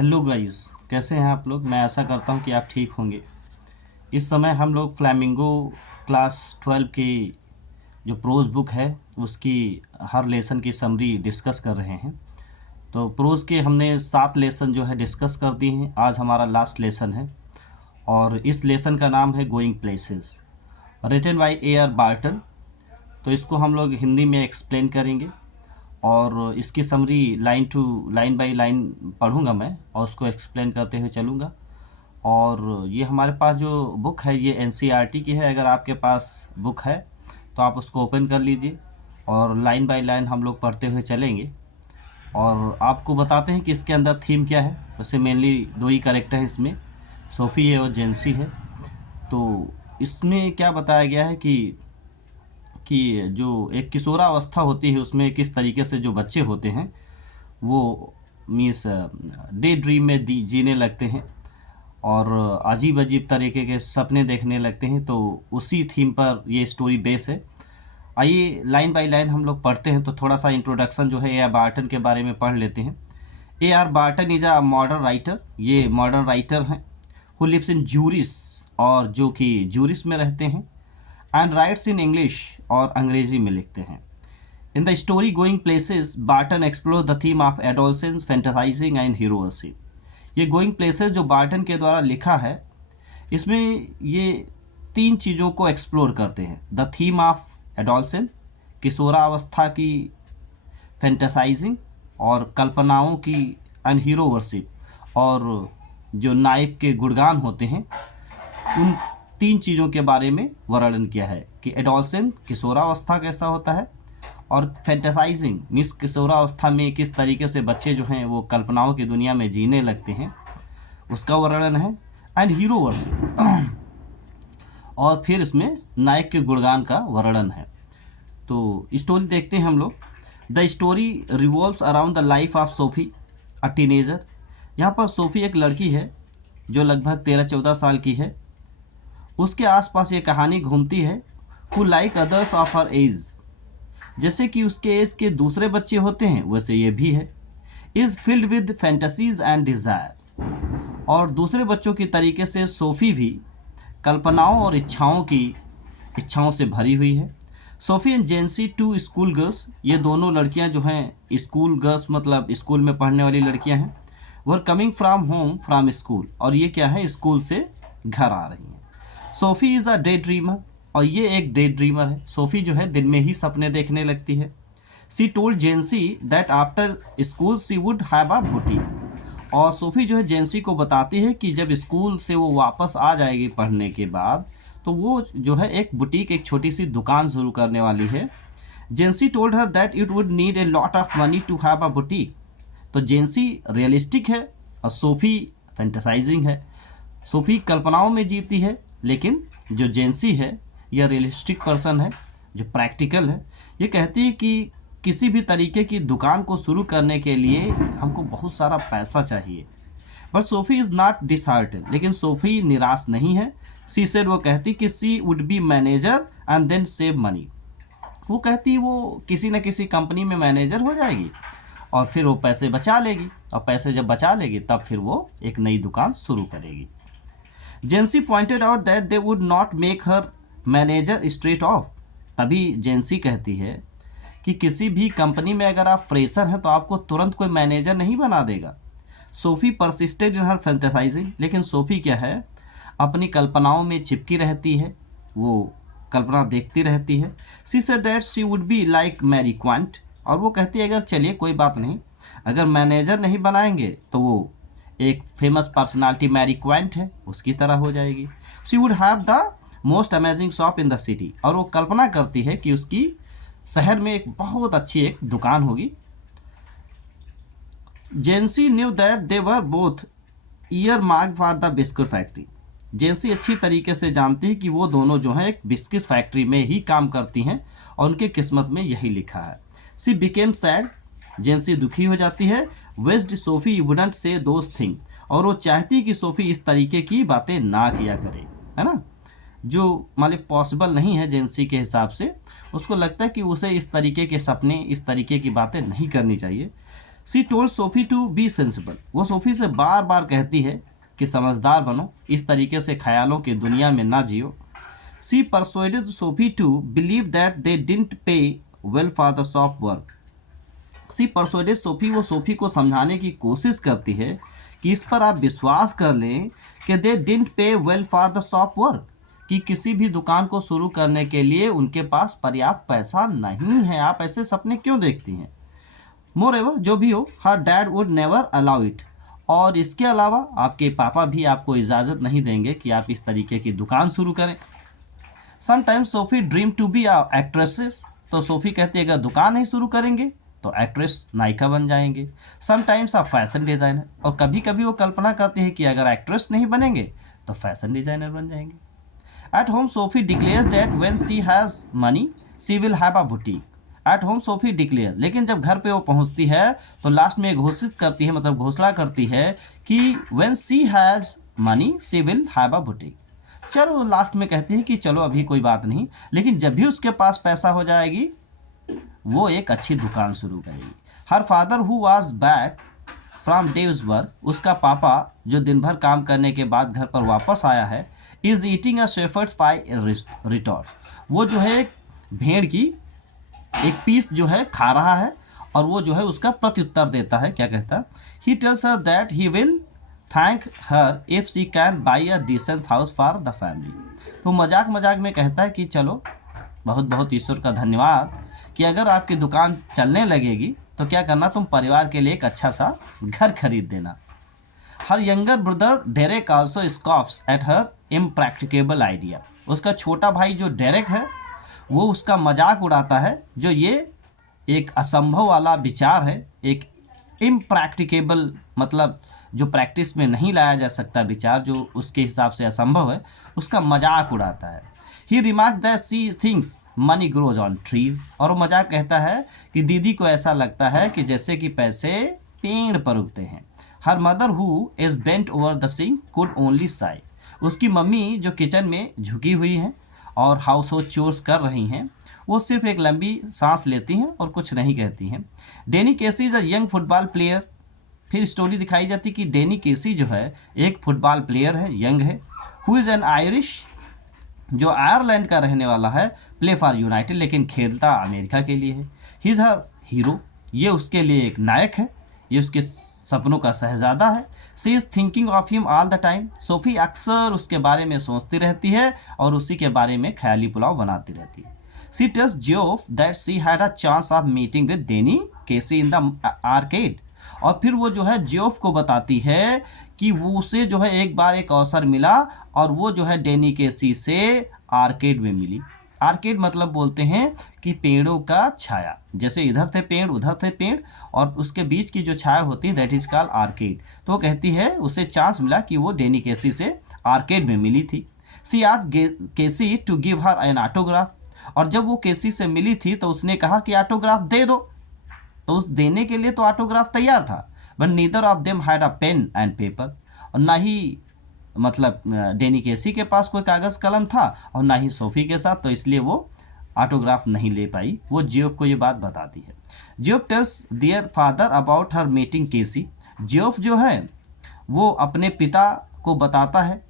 Hello guys, कैसे हैं आप लोग। मैं आशा करता हूं कि आप ठीक होंगे। इस समय हम लोग फ्लैमिंगो क्लास 12 की जो प्रोज़ बुक है उसकी हर लेसन की समरी डिस्कस कर रहे हैं। तो प्रोज़ के हमने 7 लेसन जो है डिस्कस कर दिए हैं। आज हमारा लास्ट लेसन है और इस लेसन का नाम है going places, written by A.R. Barton. तो इसको हम लोग हिंदी में एक्सप्लेन करेंगे और इसकी summary line to line by line पढ़ूंगा मैं और उसको एक्सप्लेन करते हुए चलूँगा। और ये हमारे पास जो बुक है ये NCERT की है। अगर आपके पास बुक है तो आप उसको ओपन कर लीजिए और लाइन बाय लाइन हम लोग पढ़ते हुए चलेंगे और आपको बताते हैं कि इसके अंदर थीम क्या है। वैसे मेनली दो ही कैरेक्टर है इसमें, सोफ़ी है और जेंसी है। तो इसमें क्या बताया गया है कि जो एक किशोरावस्था होती है उसमें किस तरीके से जो बच्चे होते हैं वो मीन्स डे ड्रीम में जीने लगते हैं और अजीब अजीब तरीके के सपने देखने लगते हैं। तो उसी थीम पर ये स्टोरी बेस है। आइए लाइन बाय लाइन हम लोग पढ़ते हैं। तो थोड़ा सा इंट्रोडक्शन जो है A.R. बार्टन के बारे में पढ़ लेते हैं। A.R. Barton is a modern writer. ये मॉडर्न राइटर हैं हु लिव्स इन ज्यूरिस, और जो कि ज्यूरिस में रहते हैं, एंड राइट्स इन इंग्लिश, और अंग्रेज़ी में लिखते हैं। In the story going places Barton explore the theme of adolescence, fantasising and heroism. ये गोइंग प्लेसेस जो बार्टन के द्वारा लिखा है इसमें ये तीन चीज़ों को एक्सप्लोर करते हैं। द थीम ऑफ एडोलसेंस, किशोरावस्था की फैंटेसाइजिंग और कल्पनाओं की, एंड हीरो वर्शिप, और जो नायक के गुणगान होते हैं, उन तीन चीज़ों के बारे में वर्णन किया है कि एडोलसेंस किशोरावस्था कैसा होता है, और फैंटेसाइजिंग मीन्स किशोरावस्था में किस तरीके से बच्चे जो हैं वो कल्पनाओं की दुनिया में जीने लगते हैं, उसका वर्णन है, एंड हीरो वर्शिप, और फिर इसमें नायक के गुणगान का वर्णन है। तो स्टोरी देखते हैं हम लोग। The story revolves around the life of SoFi, a teenager. यहाँ पर सोफ़ी एक लड़की है जो लगभग 13-14 साल की है। उसके आसपास ये कहानी घूमती है, who like others of her age, जैसे कि उसके एज के दूसरे बच्चे होते हैं वैसे ये भी है। Is filled with fantasies and desire, और दूसरे बच्चों की तरीके से सोफ़ी भी कल्पनाओं और इच्छाओं से भरी हुई है। Sophie and Jansie two school girls, ये दोनों लड़कियां जो हैं स्कूल गर्ल्स मतलब स्कूल में पढ़ने वाली लड़कियां हैं। Were coming from home from school, और ये क्या है, स्कूल से घर आ रही हैं। SoFi is a day dreamer, और ये एक डे ड्रीमर है। सोफ़ी जो है दिन में ही सपने देखने लगती है। She told Jansie that after school she would have a boutique, और सोफ़ी जो है जेंसी को बताती है कि जब स्कूल से वो वापस आ जाएगी पढ़ने के बाद तो वो जो है एक बुटीक, एक छोटी सी दुकान शुरू करने वाली है। Jansie told her that it would need a lot of money to have a boutique. तो जेंसी रियलिस्टिक है और सोफ़ी फैंटेसाइजिंग है। सोफ़ी कल्पनाओं में जीती है, लेकिन जो जेंसी है यह रियलिस्टिक पर्सन है जो प्रैक्टिकल है। ये कहती है कि किसी भी तरीके की दुकान को शुरू करने के लिए हमको बहुत सारा पैसा चाहिए। But Sophie is not disheartened, लेकिन सोफ़ी निराश नहीं है। सी सेड, वो कहती कि she would be manager and then save money. वो कहती वो किसी न किसी कंपनी में मैनेजर हो जाएगी और फिर वो पैसे बचा लेगी, और पैसे जब बचा लेगी तब फिर वो एक नई दुकान शुरू करेगी। Jansie pointed out that they would not make her manager straight off. तभी जेंसी कहती है कि किसी भी कंपनी में अगर आप फ्रेशर हैं तो आपको तुरंत कोई मैनेजर नहीं बना देगा। सोफ़ी परसिस्टेड इन हर फैंटेसाइजिंग, लेकिन सोफ़ी क्या है, अपनी कल्पनाओं में चिपकी रहती है, वो कल्पना देखती रहती है। She said that she would be like Mary Quant, और वो कहती है अगर चलिए कोई बात नहीं, अगर मैनेजर नहीं बनाएंगे तो वो एक फेमस पर्सनालिटी मैरी क्वांट है उसकी तरह हो जाएगी। She would have the most amazing shop in the city, और वो कल्पना करती है कि उसकी शहर में एक बहुत अच्छी एक दुकान होगी। Jansie knew that they were both earmark for the biscuit factory. Jansie अच्छी तरीके से जानती है कि वो दोनों जो हैं एक बिस्किट फैक्ट्री में ही काम करती हैं और उनके किस्मत में यही लिखा है। सी बिकेम सैड, जेंसी दुखी हो जाती है। Wished Sophie wouldn't say those thing, और वो चाहती है कि सोफ़ी इस तरीके की बातें ना किया करे, है ना, जो मतलब पॉसिबल नहीं है जेंसी के हिसाब से। उसको लगता है कि उसे इस तरीके के सपने, इस तरीके की बातें नहीं करनी चाहिए। She told Sophie to be sensible, वो सोफी से बार बार कहती है कि समझदार बनो, इस तरीके से ख्यालों की दुनिया में ना जियो। She persuaded Sophie to believe that they didn't pay well for the shop work. She persuaded Sophie, वो सोफी को समझाने की कोशिश करती है कि इस पर आप विश्वास कर लें कि दे didn't pay well for the shop work, कि किसी भी दुकान को शुरू करने के लिए उनके पास पर्याप्त पैसा नहीं है, आप ऐसे सपने क्यों देखती हैं। मोर एवर, जो भी हो, हर dad would never allow it, और इसके अलावा आपके पापा भी आपको इजाज़त नहीं देंगे कि आप इस तरीके की दुकान शुरू करें। Sometimes Sophie dream to be actresses, तो सोफ़ी कहती है अगर दुकान नहीं शुरू करेंगे तो एक्ट्रेस, नायिका बन जाएंगे। समटाइम्स आप फैशन डिज़ाइनर, और कभी कभी वो कल्पना करती है कि अगर एक्ट्रेस नहीं बनेंगे तो फैशन डिज़ाइनर बन जाएंगे। At home SoFi declares that when she has money she will have a boutique. At home SoFi declare, लेकिन जब घर पे वो पहुंचती है तो लास्ट में घोषित करती है, मतलब घोषणा करती है कि when she has money she will have a boutique. चलो लास्ट में कहती है कि चलो अभी कोई बात नहीं, लेकिन जब भी उसके पास पैसा हो जाएगी वो एक अच्छी दुकान शुरू करेगी। Her father who was back from days work, उसका पापा जो दिन भर काम करने के बाद घर पर वापस आया है, is eating a shepherd's pi retort, वो जो है भेड़ की एक पीस जो है खा रहा है, और वो जो है उसका प्रत्युत्तर देता है। क्या कहता है? He tells her that he will thank her if she can buy a decent house for the family. तो मजाक मजाक में कहता है कि चलो बहुत बहुत ईश्वर का धन्यवाद कि अगर आपकी दुकान चलने लगेगी तो क्या करना, तुम परिवार के लिए एक अच्छा सा घर खरीद देना। Her younger brother Derek also scoffs at her impracticable idea, उसका छोटा भाई जो डेरेक है वो उसका मजाक उड़ाता है, जो ये एक असंभव वाला विचार है, एक इम्प्रैक्टिकेबल मतलब जो प्रैक्टिस में नहीं लाया जा सकता विचार, जो उसके हिसाब से असंभव है, उसका मजाक उड़ाता है। He remark that she thinks money grows on tree, और वो मजाक कहता है कि दीदी को ऐसा लगता है कि जैसे कि पैसे पेड़ पर उगते हैं। Her mother who is bent over the sink could only sigh, उसकी मम्मी जो किचन में झुकी हुई हैं और हाउस होल्ड चोर्स कर रही हैं, वो सिर्फ एक लंबी सांस लेती हैं और कुछ नहीं कहती हैं। Danny Casey is a young football player, फिर स्टोरी दिखाई जाती कि डेनी केसी जो है एक फुटबॉल प्लेयर है, यंग है। हु इज़ एन आयरिश, जो आयरलैंड का रहने वाला है, प्ले फॉर यूनाइटेड, लेकिन खेलता अमेरिका के लिए है। ही इज़ हर हीरो, ये उसके लिए एक नायक है, ये उसके सपनों का शहजादा है। She is thinking of him all the time, Sophie अक्सर उसके बारे में सोचती रहती है और उसी के बारे में ख्याली पुलाव बनाती रहती है। She tells Geoff that she had a chance of meeting with Danny Casey in the arcade, और फिर वो जो है जोफ को बताती है कि वो उसे जो है एक बार एक अवसर मिला और वो जो है डेनी केसी से आर्केड में मिली। आर्केड मतलब बोलते हैं कि पेड़ों का छाया, जैसे इधर थे पेड़ उधर थे पेड़ और उसके बीच की जो छाया होती है दैट इज कॉल्ड आर्केड। तो कहती है उसे चांस मिला कि वो डेनी केसी से आर्केड में मिली थी। She asked Casey to give her an autograph, और जब वो केसी से मिली थी तो उसने कहा कि ऑटोग्राफ दे दो, तो उस देने के लिए तो ऑटोग्राफ तैयार था, but neither of them had a pen and paper, और ना ही मतलब डेनी केसी के पास कोई कागज़ कलम था और ना ही सोफ़ी के साथ, तो इसलिए वो ऑटोग्राफ नहीं ले पाई। वो जियोफ को ये बात बताती है। Geoff tells their father about her meeting Casey, Geoff जो है वो अपने पिता को बताता है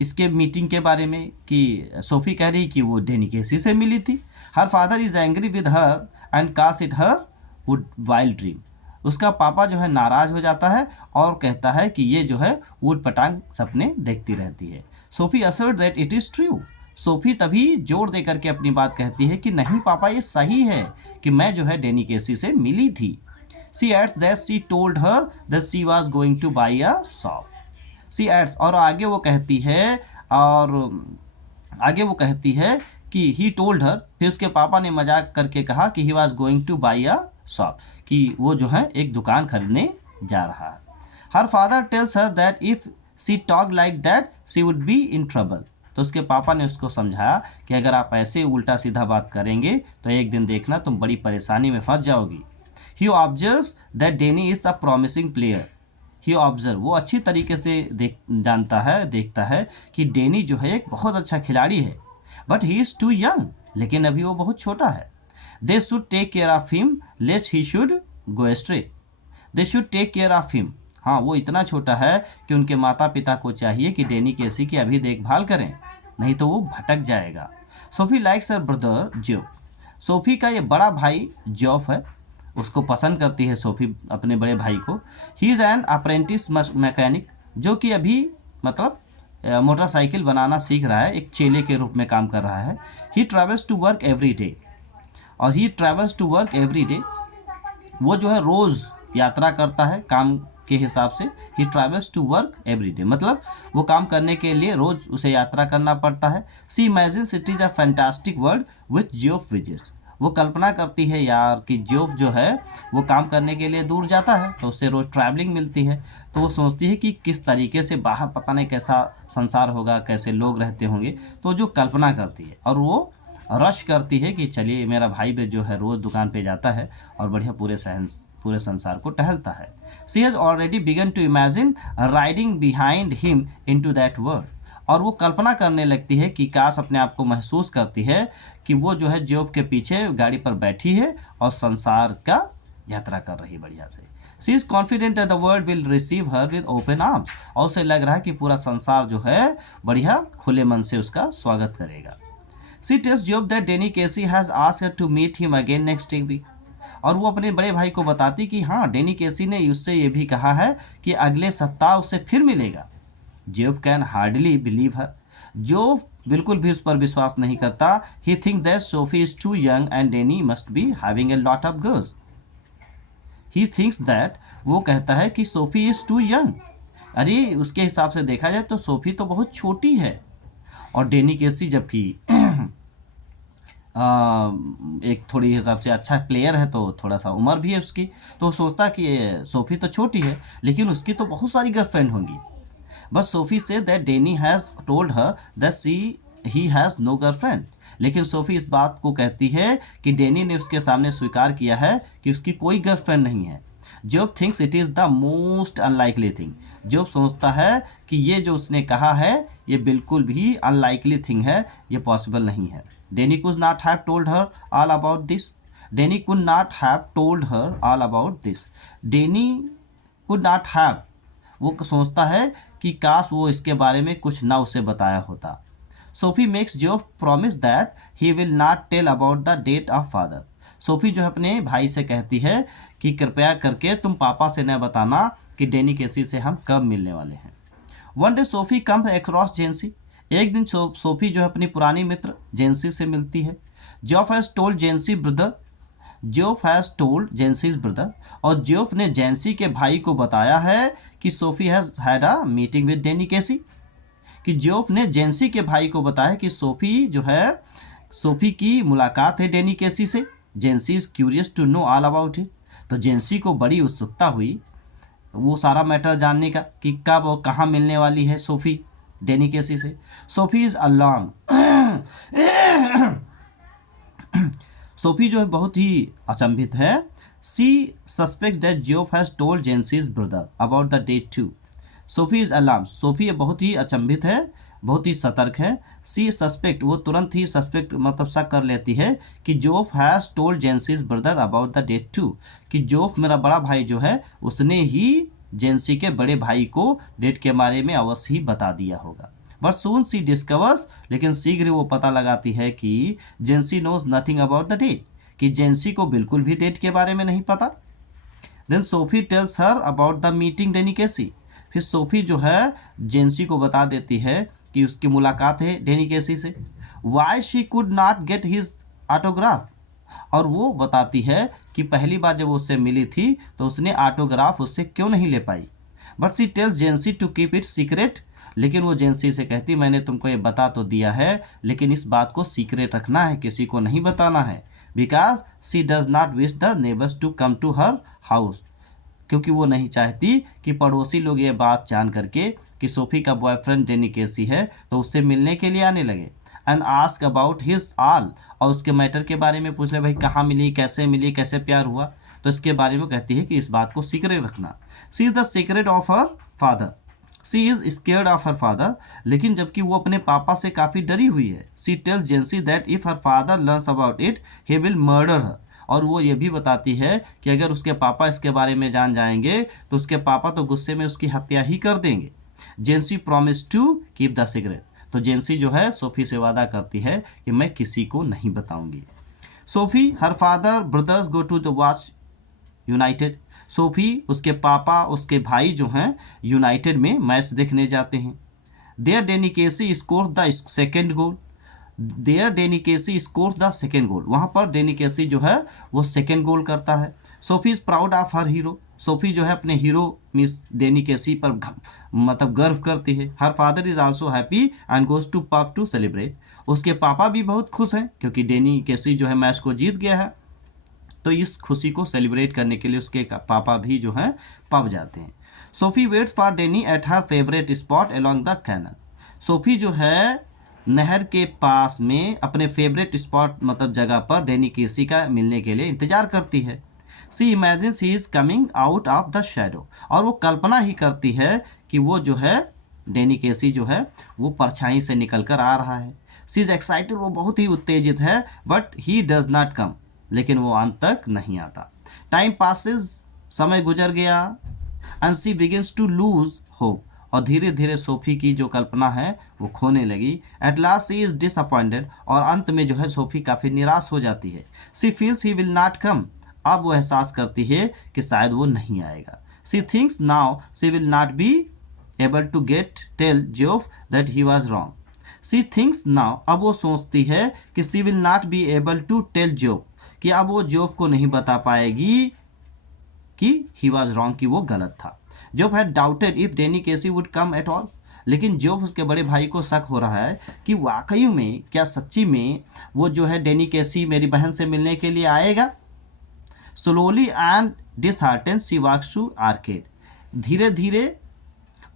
इसके मीटिंग के बारे में कि सोफ़ी कह रही कि वो डेनी केसी से मिली थी। Her father is angry with her and cast it her would wild dream, उसका पापा जो है नाराज़ हो जाता है और कहता है कि ये जो है ऊट पटांग सपने देखती रहती है। SoFi assert that it is true, SoFi तभी जोर दे करके अपनी बात कहती है कि नहीं पापा ये सही है कि मैं जो है डेनी केसी से मिली थी। She adds that she told her that she was going to buy a shop. She adds, और आगे वो कहती है कि ही टोल्ड हर, फिर उसके पापा ने मजाक करके कहा कि he was going to buy a shop, कि वो जो है एक दुकान खरीदने जा रहा है। Her father tells her that if she talk like that she would be in trouble, तो उसके पापा ने उसको समझाया कि अगर आप ऐसे उल्टा सीधा बात करेंगे तो एक दिन देखना तुम बड़ी परेशानी में फंस जाओगी। He observes that Danny is a promising player, he observe, वो अच्छी तरीके से देखता है कि डेनी जो है एक बहुत अच्छा खिलाड़ी है, but he is too young, लेकिन अभी वो बहुत छोटा है। They should take care of him lest he should go astray, they should take care of him. हाँ, वो इतना छोटा है कि उनके माता पिता को चाहिए कि डेनी केसी की अभी देखभाल करें, नहीं तो वो भटक जाएगा। Sophie likes her brother job. Sophie का ये बड़ा भाई जॉब है, उसको पसंद करती है सोफी अपने बड़े भाई को। He is an apprentice mechanic, जो कि अभी मतलब मोटरसाइकिल बनाना सीख रहा है, एक चेले के रूप में काम कर रहा है। He travels to work every day, और he travels to work every day, वो जो है रोज़ यात्रा करता है काम के हिसाब से। He travels to work every day मतलब वो काम करने के लिए रोज़ उसे यात्रा करना पड़ता है। She imagines it is a fantastic world with Geoff visits. वो कल्पना करती है यार कि जियोफ जो है वो काम करने के लिए दूर जाता है तो उससे रोज़ ट्रैवलिंग मिलती है, तो वो सोचती है कि किस तरीके से बाहर पता नहीं कैसा संसार होगा, कैसे लोग रहते होंगे, तो जो कल्पना करती है और वो रश करती है कि चलिए मेरा भाई भी जो है रोज़ दुकान पे जाता है और बढ़िया पूरे संसार को टहलता है। She has already begun to imagine riding behind him into that world, और वो कल्पना करने लगती है कि काश अपने आप को महसूस करती है कि वो जो है जॉब के पीछे गाड़ी पर बैठी है और संसार का यात्रा कर रही बढ़िया से। She is confident that the world will receive her with open arms, और उसे लग रहा है कि पूरा संसार जो है बढ़िया खुले मन से उसका स्वागत करेगा। She tells Geoff that Danny Casey has asked to meet him again next week, और वो अपने बड़े भाई को बताती कि हाँ, डेनी केसी ने उससे ये भी कहा है कि अगले सप्ताह उससे फिर मिलेगा। Geoff can hardly believe her, Geoff बिल्कुल भी उस पर विश्वास नहीं करता। He think that Sophie is too young and Danny must be having a lot of girls. He thinks that, वो कहता है कि सोफी इज टू यंग, अरे उसके हिसाब से देखा जाए तो सोफी तो बहुत छोटी है, और डेनी केसी जबकि एक थोड़ी हिसाब से अच्छा प्लेयर है तो थोड़ा सा उम्र भी है उसकी, तो वो सोचता कि ये सोफ़ी तो छोटी है लेकिन उसकी तो बहुत सारी गर्लफ्रेंड होंगी। But Sophie say that Danny has told her that he has no girlfriend, लेकिन सोफ़ी इस बात को कहती है कि डेनी ने उसके सामने स्वीकार किया है कि उसकी कोई गर्लफ्रेंड नहीं है। Job thinks it is the most unlikely thing, job सोचता है कि ये जो उसने कहा है ये बिल्कुल भी अनलाइकली थिंग है, ये पॉसिबल नहीं है। Danny could not have told her all about this, Danny could not have told her all about this, Danny could not have, वो सोचता है कि काश वो इसके बारे में कुछ ना उसे बताया होता। Sophie makes job promise that he will not tell about the date of father, Sophie जो है अपने भाई से कहती है कि कृपया करके तुम पापा से न बताना कि डेनी केसी से हम कब मिलने वाले हैं। One day Sophie comes across Jansie, एक दिन सोफी जो है अपनी पुरानी मित्र जेंसी से मिलती है। Geoff has told Jansie brother, Geoff has told Jansie's brother, और जॉफ ने जेंसी के भाई को बताया है कि Sophie has had a meeting with Danny Casey, कि जॉफ ने जेंसी के भाई को बताया कि सोफी जो है सोफी की मुलाकात है डेनी केसी से। Jansie is curious to know all about it, तो जेंसी को बड़ी उत्सुकता हुई वो सारा मैटर जानने का कि कब और कहाँ मिलने वाली है सोफ़ी डेनी केसी से। सोफ़ी इज़ अलार्म, सोफ़ी जो है बहुत ही अचंभित है। She suspect that Geoff has told Jansie's brother about the date too, Sophie is alarm, Sophie बहुत ही अचंभित है, बहुत ही सतर्क है। सी सस्पेक्ट, वो तुरंत ही सस्पेक्ट मतलब शक कर लेती है कि Geoff has told Jansie's brother about the date too, कि जॉफ मेरा बड़ा भाई जो है उसने ही जेंसी के बड़े भाई को डेट के बारे में अवश्य ही बता दिया होगा। बट सून सी डिस्कवर्स, लेकिन शीघ्र वो पता लगाती है कि Jansie knows nothing about the date, कि जेंसी को बिल्कुल भी डेट के बारे में नहीं पता। Then Sophie tells her about the meeting Danny Casey, फिर सोफ़ी जो है जेंसी को बता देती है कि उसकी मुलाकात है डेनी केसी से। Why she could not get his autograph, और वो बताती है कि पहली बार जब उससे मिली थी तो उसने ऑटोग्राफ उससे क्यों नहीं ले पाई। But she tells Jansie to keep it secret, लेकिन वो जेंसी से कहती मैंने तुमको ये बता तो दिया है लेकिन इस बात को सीक्रेट रखना है, किसी को नहीं बताना है। Because she does not wish the neighbours to come to her house, क्योंकि वो नहीं चाहती कि पड़ोसी लोग ये बात जान करके कि सोफ़ी का बॉयफ्रेंड डेनी केसी है तो उससे मिलने के लिए आने लगे। And ask about his all, और उसके मैटर के बारे में पूछ ले भाई कहाँ मिली, कैसे प्यार हुआ, तो इसके बारे में कहती है कि इस बात को सीक्रेट रखना। She is the secret of her father, she is scared of her father, लेकिन जबकि वो अपने पापा से काफ़ी डरी हुई है। She tells Jansie that if her father learns about it he will murder her, और वो ये भी बताती है कि अगर उसके पापा इसके बारे में जान जाएंगे तो उसके पापा तो गुस्से में उसकी हत्या ही कर देंगे। Jansie promise to keep the secret. तो जेंसी जो है सोफी से वादा करती है कि मैं किसी को नहीं बताऊंगी। Sophie her father brothers go to the watch United. Sophie, उसके पापा, उसके भाई जो हैं यूनाइटेड में मैच देखने जाते हैं। There Danny Casey score the second goal. There Danny Casey score the second goal. वहाँ पर डेनी केसी जो है वो सेकेंड गोल करता है। Sophie is proud of her hero. Sophie जो है अपने हीरो मिस डेनी केसी पर मतलब गर्व करती है। Her father is also happy and goes to pub to celebrate. उसके पापा भी बहुत खुश हैं क्योंकि डेनी केसी जो है मैच को जीत गया है, तो इस खुशी को सेलिब्रेट करने के लिए उसके पापा भी जो हैं पब जाते हैं। Sophie waits for Danny at her favourite spot along the canal. Sophie जो है नहर के पास में अपने फेवरेट स्पॉट मतलब जगह पर डेनी केसी का मिलने के लिए इंतजार करती है। She imagines he is coming out of the shadow. और वो कल्पना ही करती है कि वो जो है डेनी केसी जो है वो परछाई से निकल कर आ रहा है। सी इज़ एक्साइटेड, वो बहुत ही उत्तेजित है, but he does not come, लेकिन वो अंत तक नहीं आता। टाइम पासिस, समय गुजर गया। And she begins to lose hope. और धीरे धीरे सोफी की जो कल्पना है वो खोने लगी। At last she is disappointed. और अंत में जो है सोफी काफ़ी निराश हो जाती है। She feels he will not come. अब वो एहसास करती है कि शायद वो नहीं आएगा। She thinks now she will not be able to get tell Geoff that he was wrong. She thinks now, अब वो सोचती है कि she will not be able to tell Geoff, कि अब वो जोफ को नहीं बता पाएगी कि ही वॉज रॉन्ग, कि वो गलत था। Geoff had doubted if Danny Casey would come at all. लेकिन जोफ, उसके बड़े भाई को शक हो रहा है कि वाकई में क्या सच्ची में वो जो है डेनी केसी मेरी बहन से मिलने के लिए आएगा। Slowly and disheartened she walks to arcade. धीरे धीरे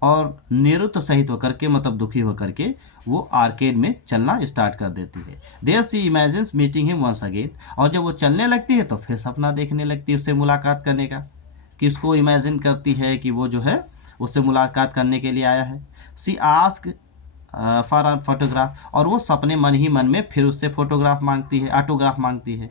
और निरुत्त सहित होकर के मतलब दुखी होकर के वो आर्केड में चलना स्टार्ट कर देती है। There she imagines meeting him once again. और जब वो चलने लगती है तो फिर सपना देखने लगती है उससे मुलाकात करने का, कि उसको इमेजिन करती है कि वो जो है उससे मुलाकात करने के लिए आया है। सी आस्क फॉर अ फोटोग्राफ। और वो सपने मन ही मन में फिर उससे फोटोग्राफ मांगती है, ऑटोग्राफ मांगती है।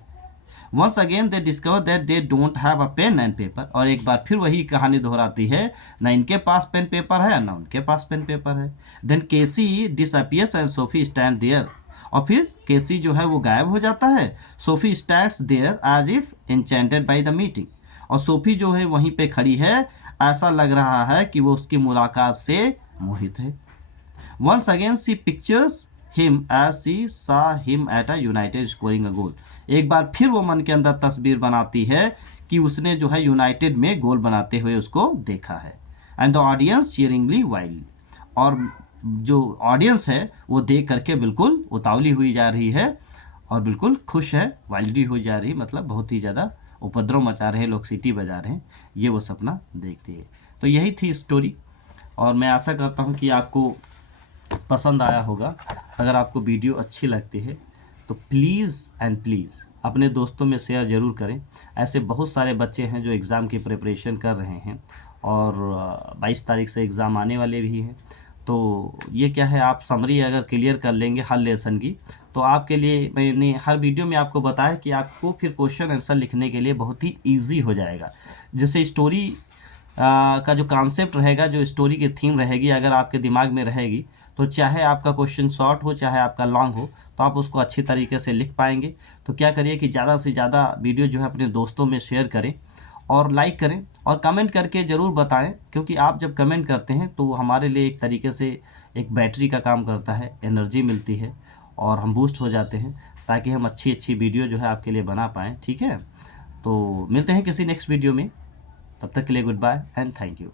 Once again they discover that they don't have a pen and paper. और एक बार फिर वही कहानी दोहराती है, ना इनके पास पेन पेपर है ना उनके पास पेन पेपर है। Then Casey disappears and Sophie stand there. और फिर केसी जो है वो गायब हो जाता है। Sophie stands there as if enchanted by the meeting. और सोफी जो है वहीं पे खड़ी है, ऐसा लग रहा है कि वो उसकी मुलाकात से मोहित है। Once again she pictures him as she saw him at a United scoring a goal। एक बार फिर वो मन के अंदर तस्वीर बनाती है कि उसने जो है यूनाइटेड में गोल बनाते हुए उसको देखा है। And the audience cheeringly wild. और जो ऑडियंस है वो देख करके बिल्कुल उतावली हुई जा रही है और बिल्कुल खुश है, वाइल्डली हो जा रही, मतलब बहुत ही ज़्यादा उपद्रव मचा रहे लोग, सीटी बजा रहे हैं, ये वो सपना देखती है। तो यही थी स्टोरी और मैं आशा करता हूँ कि आपको पसंद आया होगा। अगर आपको वीडियो अच्छी लगती है तो प्लीज़ एंड प्लीज़ अपने दोस्तों में शेयर ज़रूर करें। ऐसे बहुत सारे बच्चे हैं जो एग्ज़ाम की प्रिपरेशन कर रहे हैं और 22 तारीख से एग्ज़ाम आने वाले भी हैं। तो ये क्या है, आप समरी अगर क्लियर कर लेंगे हर लेसन की तो आपके लिए मैंने हर वीडियो में आपको बताया कि आपको फिर क्वेश्चन आंसर लिखने के लिए बहुत ही ईजी हो जाएगा। जैसे स्टोरी का जो कॉन्सेप्ट रहेगा, जो स्टोरी की थीम रहेगी, अगर आपके दिमाग में रहेगी तो चाहे आपका क्वेश्चन शॉर्ट हो चाहे आपका लॉन्ग हो तो आप उसको अच्छी तरीके से लिख पाएंगे। तो क्या करिए कि ज़्यादा से ज़्यादा वीडियो जो है अपने दोस्तों में शेयर करें और लाइक करें और कमेंट करके ज़रूर बताएं, क्योंकि आप जब कमेंट करते हैं तो हमारे लिए एक तरीके से एक बैटरी का काम करता है, एनर्जी मिलती है और हम बूस्ट हो जाते हैं ताकि हम अच्छी अच्छी वीडियो जो है आपके लिए बना पाएँ। ठीक है, तो मिलते हैं किसी नेक्स्ट वीडियो में, तब तक के लिए goodbye and thank you.